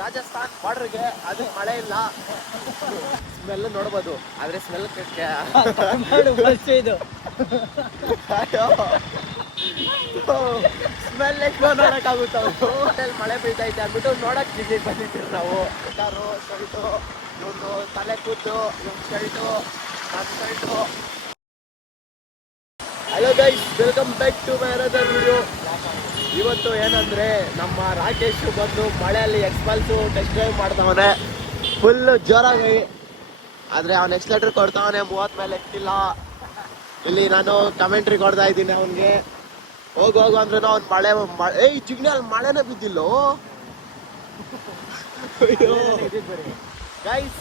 ರಾಜಸ್ಥಾನ್ ಬಾರ್ಡರ್ಗೆ, ಅದು ಮಳೆ ಇಲ್ಲ. ಸ್ಮೆಲ್ ನೋಡ್ಬೋದು, ಆದ್ರೆ ಸ್ಮೆಲ್ ಇದು ಸ್ಮೆಲ್ ಎಷ್ಟು ನೋಡಕ್ಕಾಗುತ್ತೆ. ಹೋಟೆಲ್ ಮಳೆ ಬೀಳ್ತೈತೆ ಅಂದ್ಬಿಟ್ಟು ನೋಡಕ್ ಬಂದಿದ್ದೀವಿ ನಾವು. ಕಾರು ಶರ್ಟು, ಇವನು ತಲೆ ಕೂತು, ಇವ್ನ ಶರ್ಟು, ನನ್ನ shirt. Hello guys, welcome back to my another video. ಇವತ್ತು ಏನಂದ್ರೆ ನಮ್ಮ ರಾಕೇಶ್ ಬಂದು ಮಳೆಯಲ್ಲಿ ಎಕ್ಸ್ಪಲ್ಸು ಟೆಸ್ಟ್ ಡ್ರೈವ್ ಮಾಡ್ತಾವನೆ ಫುಲ್ ಜೋರಾಗಿ. ಆದ್ರೆ ಅವ್ನು ಎಕ್ಸ್ಲೇಟರ್ ಕೊಡ್ತಾವನೆ, 30 ಮೇಲೆ ಎಕ್ತಿಲ್ಲ. ಇಲ್ಲಿ ನಾನು ಕಮೆಂಟ್ರಿ ಕೊಡ್ತಾ ಇದ್ದೀನಿ ಅವನಿಗೆ, ಹೋಗು ಅಂದ್ರೆ ಅವ್ನು ಮಳೆ ಚಿಗ್ನಲ್ಲಿ ಮಳೆನೇ ಬಿದ್ದಿಲ್ಲೋ. ಗೈಸ್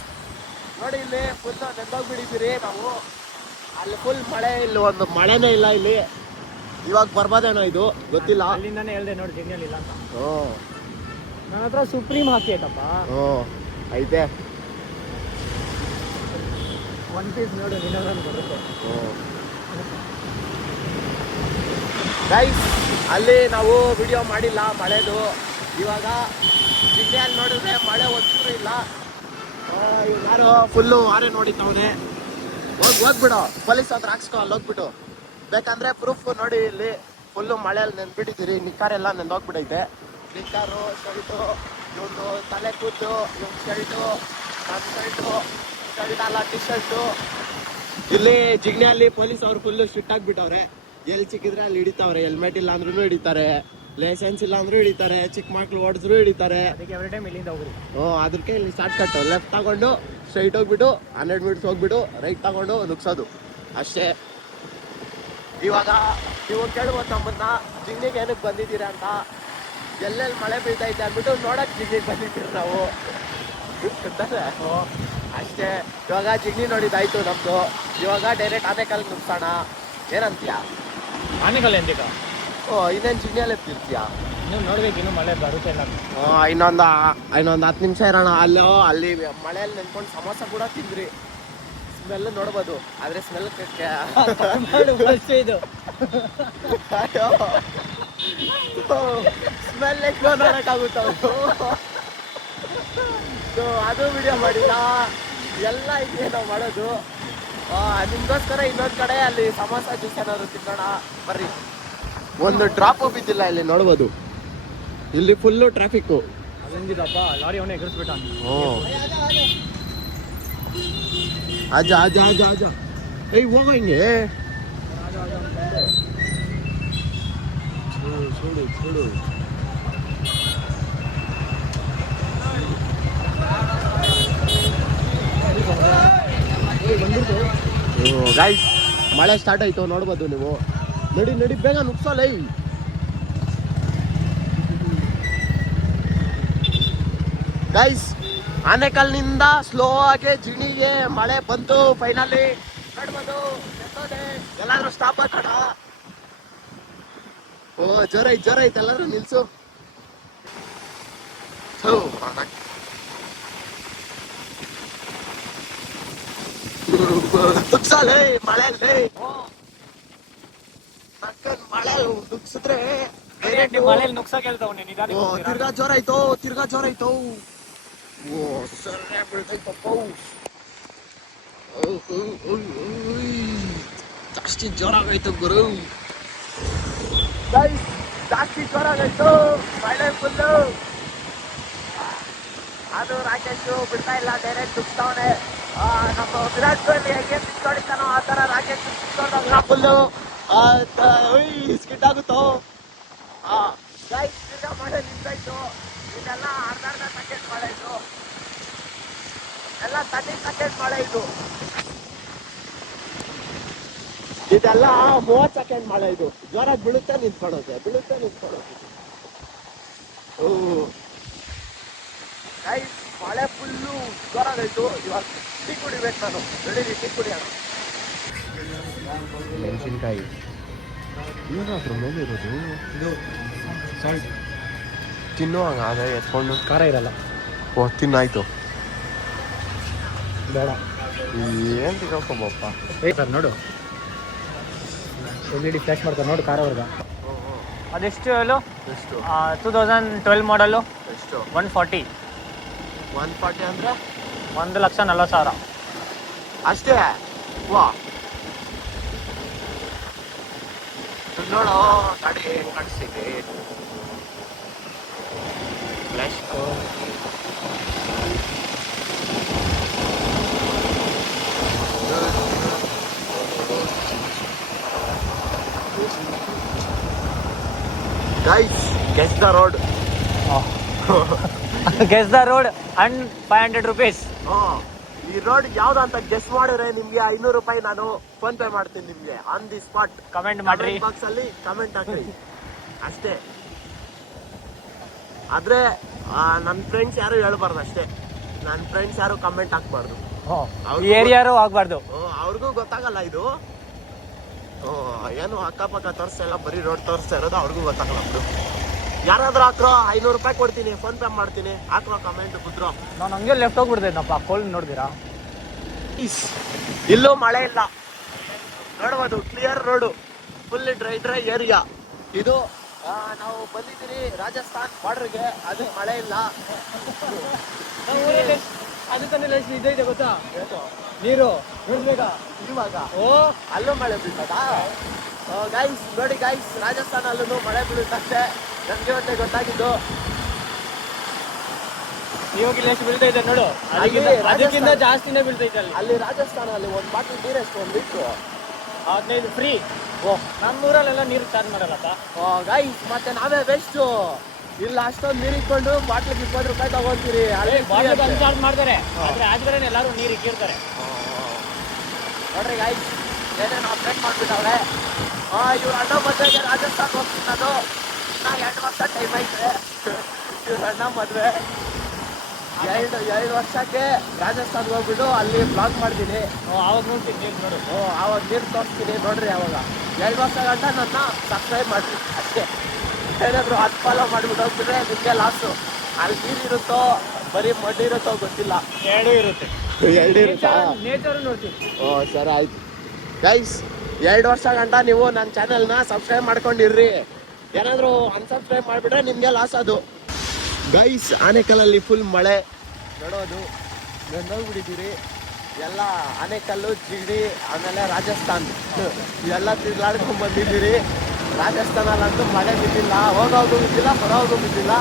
ನೋಡಿ, ಇಲ್ಲಿ ಫುಲ್ ನೆಂದೋಗ್ಬಿಟ್ಟಿದ್ದೀರಿ ನಾವು. ಅಲ್ಲಿ ಫುಲ್ ಮಳೆ, ಇಲ್ಲಿ ಒಂದು ಮಳೆನೇ ಇಲ್ಲ ಇಲ್ಲಿ. ಇವಾಗ ಬರ್ಬೋದೇನೋ, ಇದು ಗೊತ್ತಿಲ್ಲ. ಅಲ್ಲಿಂದಾನೆ ಹೇಳ್ದೆ ನೋಡಿ ಜಿಗ್ನಲ್ ಇಲ್ಲ ಅಂತ. ನನ್ನ ಹತ್ರ ಸುಪ್ರೀಂ ಹಾಕಿ ಐತಪ್ಪ. ಐತೆ ಒನ್ ಪೀಸ್ ನೋಡು, ನಿನ್ನೊಂದು ಬರುತ್ತೆ. ಗೈಸ್ ಅಲ್ಲಿ ನಾವು ವಿಡಿಯೋ ಮಾಡಿಲ್ಲ ಮಳೆದು. ಇವಾಗ ಜಿಗ್ನಲ್ಲಿ ನೋಡಿದ್ರೆ ಮಳೆ ಒಂಚೂರು ಇಲ್ಲ. ಯಾರು ಫುಲ್ಲು ಆರೆ ನೋಡಿತ್ತವನೆ. ಹೋಗ್ಬಿಡು, ಪೊಲೀಸ್ ಹತ್ರ ಹಾಕ್ಸ್ಕೊ, ಅಲ್ಲಿ ಹೋಗ್ಬಿಟ್ಟು. ಬೇಕಂದ್ರೆ ಪ್ರೂಫ್ ನೋಡಿ, ಇಲ್ಲಿ ಫುಲ್ಲು ಮಳೆಯಲ್ಲಿ ನೆನ್ಬಿಟ್ಟಿದ್ದೀರಿ. ನಿಕ್ಕಾರೆಲ್ಲ ನೆಂದೋಗ್ಬಿಟ್ಟೈತೆ. ನಿಕ್ಕಾರು, ಶರ್ಟು, ಇವನು ತಲೆ ಕೂತು, ಇವನ್ ಶರ್ಟು, ನನ್ನ ಶರ್ಟು, ಶರ್ಟ್ ಅಲ್ಲ ಟಿ ಶರ್ಟು. ಇಲ್ಲಿ ಜಿಗ್ನಿಯಲ್ಲಿ ಪೊಲೀಸ್ ಅವ್ರು ಫುಲ್ಲು ಸ್ಟ್ರಿಕ್ಟ್ ಆಗಿಬಿಟ್ಟವ್ರೆ. ಎಲ್ಲಿ ಸಿಕ್ಕಿದ್ರೆ ಅಲ್ಲಿ ಹಿಡಿತಾವ್ರೆ. ಹೆಲ್ಮೆಟ್ ಇಲ್ಲ ಅಂದ್ರೂ ಹಿಡಿತಾರೆ, ಲೈಸೆನ್ಸ್ ಇಲ್ಲ ಅಂದ್ರೂ ಹಿಡಿತಾರೆ, ಚಿಕ್ಕ ಮಕ್ಳು ಓಡಿದ್ರು ಹಿಡಿತಾರೆ. ಎವ್ರಿ ಟೈಮ್ ಇಲ್ಲಿಂದ ಹೋಗ್ರಿ. ಅದಕ್ಕೆ ಇಲ್ಲಿ ಶಾರ್ಟ್ ಕಟ್, ಲೆಫ್ಟ್ ತಗೊಂಡು ಸ್ಟ್ರೈಟ್ ಹೋಗ್ಬಿಟ್ಟು 100 ಮೀಟರ್ಸ್ ಹೋಗ್ಬಿಟ್ಟು ರೈಟ್ ತಗೊಂಡು ನುಗ್ಸೋದು ಅಷ್ಟೇ. ಇವಾಗ ನೀವು ಕೇಳ್ಬೋದು ನಮ್ಮನ್ನ, ಜಿಗ್ನಿಗೆ ಏನಕ್ಕೆ ಬಂದಿದ್ದೀರಾ ಅಂತ. ಎಲ್ಲೆಲ್ಲಿ ಮಳೆ ಬೀಳ್ತೈತೆ ಅಂದ್ಬಿಟ್ಟು ನೋಡಕ್ ಜಿಗ್ನಿಗೆ ಬಂದಿದ್ದೀರಿ ನಾವು ಅಷ್ಟೇ. ಇವಾಗ ಜಿಗ್ನಿ ನೋಡಿದಾಯ್ತು ನಮ್ದು. ಇವಾಗ ಡೈರೆಕ್ಟ್ ಆನೆಕಲ್ಗೆ ನುಗ್ಸೋಣ. ಏನಂತೀಯ? ಆನೆಕಲ್ ಎಂದಿಕ ಇನ್ನೇನು ಜಿಗ್ನಿಯಲ್ಲೇ ಎತ್ತಿರ್ತೀಯ? ನೀವು ನೋಡ್ಬೇಕು, ಇನ್ನೂ ಮಳೆ ಬರುತ್ತೆ ಇಲ್ಲ. ಇನ್ನೊಂದು 10 ನಿಮಿಷ ಇರೋಣ. ಅಲ್ಲಿ ಮಳೆಯಲ್ಲಿ ನೆನ್ಕೊಂಡು ಸಮೋಸ ಕೂಡ ತಿಂದ್ರಿ. ಸ್ಮೆಲ್ ನೋಡ್ಬೋದು, ಆದ್ರೆ ಸ್ಮೆಲ್ ಇದು ಸ್ಮೆಲ್ ಎಷ್ಟು ನೋಡಕ್ಕಾಗುತ್ತೆ. ಅದು ವಿಡಿಯೋ ಮಾಡಿಲ್ಲ, ಎಲ್ಲ ಇದೆಯೇ ನಾವು ಮಾಡೋದು. ನಿಮ್ಗೋಸ್ಕರ ಇನ್ನೊಂದು ಕಡೆ ಅಲ್ಲಿ ಸಮೋಸ ಜ್ಯೂಸ್ ಏನಾದ್ರು ತಿನ್ನೋಣ ಬರ್ರಿ. ಒಂದು ಡ್ರಾಪು ಬಿದ್ದಿಲ್ಲ ಇಲ್ಲಿ ನೋಡ್ಬೋದು. ಇಲ್ಲಿ ಫುಲ್ಲು ಟ್ರಾಫಿಕ್ಕು. ಅಲ್ಲಿಂದಿದಪ್ಪ ಲಾರಿ ಅವನೇ ಎಗರಿಸ್ಬಿಟ್ಟ. ಆಜಾ ಆಜಾ ಆಜಾ ಆಜಾ. ಹೋಗೋ ಹಿಂಗೆ. చూడు ಗೈಸ್, ಮಳೆ ಸ್ಟಾರ್ಟ್ ಆಯ್ತು ನೋಡ್ಬೋದು ನೀವು. ನಡಿ ಬೇಗ ನುಗ್ಸಲ್ಲ. ಗೈಸ್, ಆನೆಕಲ್ನಿಂದ ಸ್ಲೋ ಆಗಿ ಜಿಣಿಗೆ ಮಳೆ ಬಂತು. ಫೈನಲಿ ನೋಡ್ಬೋದು, ಎಲ್ಲಾದ್ರೂ ಸ್ಟಾಪ್ ಹಾಕೋಣ. ಜೋರ ಐತೆ, ಎಲ್ಲಾದ್ರೂ ನಿಲ್ಸು. ನುಗ್ಸಲೇ ಮಳೆಯಲ್ಲಿ, ಮಳೆ ನುಗ್ಸಿದ್ರೆ ಮಳೆಯಲ್ಲಿ ನುಗ್ಸಕ್ ಹೇಳ್ತಾವ್. ತಿರ್ಗಾ ಜೋರ ಆಯ್ತು. ಸರಿ ಬೀಳ್ತೈತಪ್ಪ. ಜಾಸ್ತಿ ಜೋರಾಗೈತು ಗುರು. ಜಾಸ್ತಿ ಜೋರಾಗೈತು ಮಳೆ ಫುಲ್ಲು. ಅದು ರಾಕೇಶು ಬಿಡ್ತಾ ಇಲ್ಲ, ಡೈರೆಕ್ಟ್ ನುಗ್ತಾವನೆ. ನಮ್ಮ ವಿರಾಟ್ ಕೊಹ್ಲಿ ಹೇಗೆ ಸ್ಕಿಟ್ ಹೊಡಿತಾನೋ ಆ ಥರ ರಾಕೇಶ್ ಸ್ಕಿಟ್ ಹೊಡೆದಾಗ ಫುಲ್ಲು ಸ್ಕಿಟ್ ಆಗುತ್ತೋ. ತಿರ್ಗಾ ಮಳೆ ನಿಂತಾಯ್ತು. ಇದೆಲ್ಲ ಅರ್ಧ ಸೆಕೆಂಡ್ ಮಳೆ ಇದು, ಎಲ್ಲ 30 ಸೆಕೆಂಡ್ ಮಳೆ ಇದು. ಇದೆಲ್ಲ 30 ಸೆಕೆಂಡ್ ಮಳೆ ಇದು. ಜೋರಾಗಿ ಬೀಳುತ್ತೆ ನಿಂತ್ಕೊಳ್ಳೋದು. ಮಳೆ ಫುಲ್ಲು ಜೋರಾಗಾಯ್ತು. ಇವಾಗ ಟೀ ಕುಡಿಬೇಕು ನಾನು. ನಡೀರಿ ಟೀ ಕುಡಿಯೋಣ. ಮೆಣಸಿನ್ಕಾಯಿ ಏನಾದ್ರು ಮೇಲೆ ಇರೋದು ಇದು ಸಾಲ್ಟ್ ತಿನ್ನುವಾಗ ಅದೇ ಎತ್ಕೊಂಡು ಖಾರ ಇರಲ್ಲ. ತಿನ್ನಾಯ್ತು. ಬೇಡ ಏನು ತಿಳ್ಕೊಬಪ್ಪ. ಸರ್ ನೋಡು, LED ಫ್ಲಾಶ್ ಮಾಡ್ತಾರೆ ನೋಡು ಖಾರ ಅವ್ರಿಗೆ. ಅದೆಷ್ಟು ಹೇಳು? ಎಷ್ಟು? 2012 ಮಾಡಲು ಎಷ್ಟು? 140. 140 ಅಂದ್ರೆ 1,40,000. ಅಷ್ಟೇ. ವಾ ನೋಡೋ ಗಾಡಿ ಹೆಂಗ್ ಕಾಣಿಸ್ತಿದೆ. Flash guys, guess the road. Guess the road and 500 rupees. ಈ ರೋಡ್ ಯಾವ್ದು ಅಂತ ಗೆಸ್ ಮಾಡಿದ್ರೆ ನಿಮ್ಗೆ 500 ರೂಪಾಯಿ ನಾನು ಫೋನ್ ಪೇ ಮಾಡ್ತೀನಿ ನಿಮ್ಗೆ ಆನ್ ದಿ ಸ್ಪಾಟ್. ಕಮೆಂಟ್ ಮಾಡ್ರಿ, ಬಾಕ್ಸ್ ಅಲ್ಲಿ ಕಮೆಂಟ್ ಹಾಕ್ರಿ ಅಷ್ಟೇ. ಆದ್ರೆ ನನ್ನ ಫ್ರೆಂಡ್ಸ್ ಯಾರು ಹೇಳ್ಬಾರ್ದು ಅಷ್ಟೇ. ನನ್ನ ಫ್ರೆಂಡ್ಸ್ ಯಾರು ಕಮೆಂಟ್ ಹಾಕ್ಬಾರ್ದು. ಏರಿಯಾರು ಆಗ್ಬಾರ್ದು. ಅವ್ರಿಗೂ ಗೊತ್ತಾಗಲ್ಲ ಇದು. ಏನು ಅಕ್ಕಪಕ್ಕ ತೋರಿಸ್ತಾ ಇಲ್ಲ, ಬರೀ ರೋಡ್ ತೋರಿಸ್ತಾ ಇರೋದು, ಅವ್ರಿಗೂ ಗೊತ್ತಾಗಲ್ಲ ಬಿಡು. ಯಾರಾದ್ರೂ ಹಾಕ್ರೋ 500 ರೂಪಾಯಿ ಕೊಡ್ತೀನಿ, ಫೋನ್ ಪೇ ಮಾಡ್ತೀನಿ, ಹಾಕ್ರೋ ಕಮೆಂಟ್ ಕುದ್ರೋ. ನಾನು ಹಂಗೆ ಲೆಫ್ಟ್ ಹೋಗ್ಬಿಡ್ತೇನಪ್ಪ, ಕೋಲ್ ನೋಡಿದಿರಾ? ಇಲ್ಲೂ ಮಳೆ ಇಲ್ಲ ನೋಡ್ಬೋದು, clear road, full dry area ಇದು. ನಾವು ಬಂದಿದ್ದೀರಿ ರಾಜಸ್ಥಾನ್ ಬಾರ್ಡರ್ಗೆ, ಅದು ಮಳೆ ಇಲ್ಲ. ಅದಕ್ಕಂದ್ರೆ ಇದೈತೆ ಗೊತ್ತಾ, ನೀರು ನೋಡ್ಬೇಕಾ ಇವಾಗ ಓ ಅಲ್ಲೂ ಮಳೆ ಬೀಳ್ತದಾ? ಗೈಸ್ ನೋಡಿ ಗೈಸ್, ರಾಜಸ್ಥಾನಲ್ಲೂ ಮಳೆ ಬೀಳುತ್ತಂತೆ, ನನ್ಗೆ ಇವತ್ತೇ ಗೊತ್ತಾಗಿದ್ದು. ಇವಾಗ ಇಲ್ಲಿ ಎಷ್ಟು ಬೀಳ್ತೈತೆ ನೋಡು, ಅದಕ್ಕಿಂತ ಜಾಸ್ತಿನೇ ಬೀಳ್ತೈತೆ ಅಲ್ಲಿ. ಅಲ್ಲಿ ರಾಜಸ್ಥಾನಲ್ಲಿ ಒಂದು ಬಾಟಲ್ ನೀರು ಎಷ್ಟು, 1 ಲೀಟ್ರು 15 ಫ್ರೀ. ನಮ್ಮೂರಲ್ಲೆಲ್ಲ ನೀರು ಚಾರ್ಜ್ ಮಾಡಲ್ಲಪ್ಪ. ಗೈಸ್ ಮತ್ತೆ ನಾವೇ ಬೆಸ್ಟು. ಇಲ್ಲ ಅಷ್ಟೊಂದು ನೀರು ಇಟ್ಕೊಂಡು ಬಾಟ್ಲಿಗೆ 20 ರೂಪಾಯಿ ತಗೊಂತೀರಿ, ಅಲ್ಲಿ ಬಾಟ್ಲಿಗೆ ಚಾರ್ಜ್ ಮಾಡ್ತಾರೆ, ಆದ್ರೆ ಆದ್ಮೇಲೆ ಎಲ್ಲರೂ ನೀರು ಇಕ್ಕಿರ್ತಾರೆ. ನೋಡ್ರಿ ಗೈಸ್, ಏನೇನು ಅಪ್ಡೇಟ್ ಮಾಡ್ಬಿಟ್ಟವ್ರೆ. ಇವ್ರ ಅಣ್ಣ ಮದುವೆಗೆ ರಾಜಸ್ಥಾನ್ ಹೋಗ್ತೀನಿ ನಾನು. ಇನ್ನ 2 ವರ್ಷ ಟೈಮ್ ಐತೆ. ಇವ್ರ ಅಣ್ಣ ಮದುವೆ 2 ವರ್ಷಕ್ಕೆ ರಾಜಸ್ಥಾನ್ಗೆ ಹೋಗ್ಬಿಟ್ಟು ಅಲ್ಲಿ ಬ್ಲಾಗ್ ಮಾಡ್ತೀನಿ. ಆವಾಗ ನೋಡ್ತೀನಿ ನೀರು ನೋಡು. ಆವಾಗ ನೀರು ತೋರಿಸ್ತೀನಿ ನೋಡ್ರಿ. ಅವಾಗ 2 ವರ್ಷ ಗಂಟ ನನ್ನ ಸಬ್ಸ್ಕ್ರೈಬ್ ಮಾಡ್ತೀನಿ ಅಷ್ಟೇ. ಏನಾದ್ರು 10 ಫಾಲೋ ಮಾಡಿಬಿಟ್ಟು ಹೋಗ್ಬಿಟ್ರೆ ನಿಮಗೆ ಲಾಸು. ಅಲ್ಲಿ ನೀರಿರುತ್ತೋ ಬರೀ ಮಣ್ಣಿರುತ್ತೋ ಗೊತ್ತಿಲ್ಲ, ಎರಡೂ ಇರುತ್ತೆ. ನೇಚರ್ ನೋಡ್ತೀನಿ. ಸರಿ ಆಯ್ತು ಗೈಸ್, 2 ವರ್ಷ ಗಂಟ ನೀವು ನನ್ನ ಚಾನೆಲ್ನ ಸಬ್ಸ್ಕ್ರೈಬ್ ಮಾಡ್ಕೊಂಡಿರ್ರಿ. ಏನಾದರೂ ಅನ್ಸಬ್ಸ್ಕ್ರೈಬ್ ಮಾಡಿಬಿಟ್ರೆ ನಿಮಗೆ ಲಾಸ್ ಅದು. ಗೈಸ್, ಆನೆಕಲ್ಲಲ್ಲಿ ಫುಲ್ ಮಳೆ ನೋಡೋದು, ಹೋಗ್ಬಿಟ್ಟಿದ್ದೀರಿ ಎಲ್ಲ. ಆನೆಕಲ್ಲು, ಜಿಗಡಿ, ಆಮೇಲೆ ರಾಜಸ್ಥಾನ್ ಇವೆಲ್ಲ ತಿರ್ಗಾಡ್ಕೊಂಡು ಬಂದಿದ್ದೀರಿ. ರಾಜಸ್ಥಾನಲ್ಲಂತೂ ಮಳೆ ಬಿದ್ದಿಲ್ಲ, ಹೋಗೋಗೂ ಬಿದ್ದಿಲ್ಲ, ಬರೋಗೂ ಬಿದ್ದಿಲ್ಲ.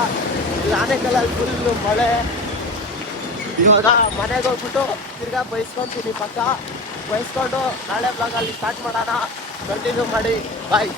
ಇಲ್ಲಿ ಆನೆಕಲ್ಲಲ್ಲಿ ಫುಲ್ ಮಳೆ. ಇವಾಗ ಮನೆಗೆ ಹೋಗ್ಬಿಟ್ಟು ತಿರ್ಗಾ ಬೈಸ್ಕೊತೀನಿ, ಪಕ್ಕ ಬೈಸ್ಕೊಂಡು ನಾಳೆ ಬ್ಲಾಗಲ್ಲಿ ಸ್ಟಾರ್ಟ್ ಮಾಡೋಣ. ಕಂಟಿನ್ಯೂ ಮಾಡಿ, ಬಾಯ್.